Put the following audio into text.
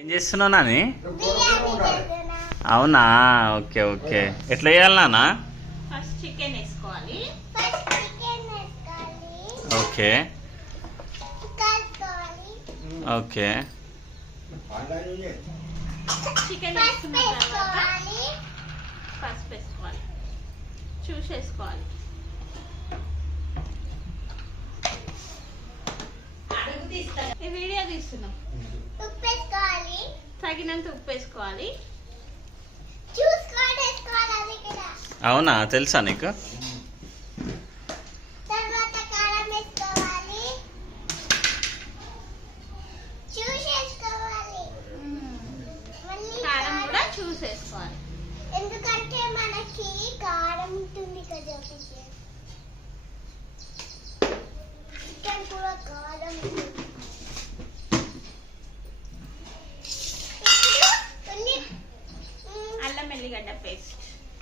ఏం చేస్తున్నావు నాని? అవునా, ఓకే ఓకే. ఎట్లా చేయాలి నాన్న? ఫస్ట్ చికెన్ వేసుకోవాలి. Okay okay. చికెన్ వేసుకున్న తర్వాత పసుపు వేసుకోవాలి, చూసేసుకోవాలి. ఈ వీడియో తీస్తున్నాం. తగినంత ఉప్పు వేసుకోవాలి. అవునా, తెలుసా నీకు? కారం కూడా చూసేసుకోవాలి, ఎందుకంటే మనకి కారం ఉంటుంది కదా, చికెన్ కూడా కారం ఉంటుంది. అల్లం ఎల్లిగడ్డ పేస్ట్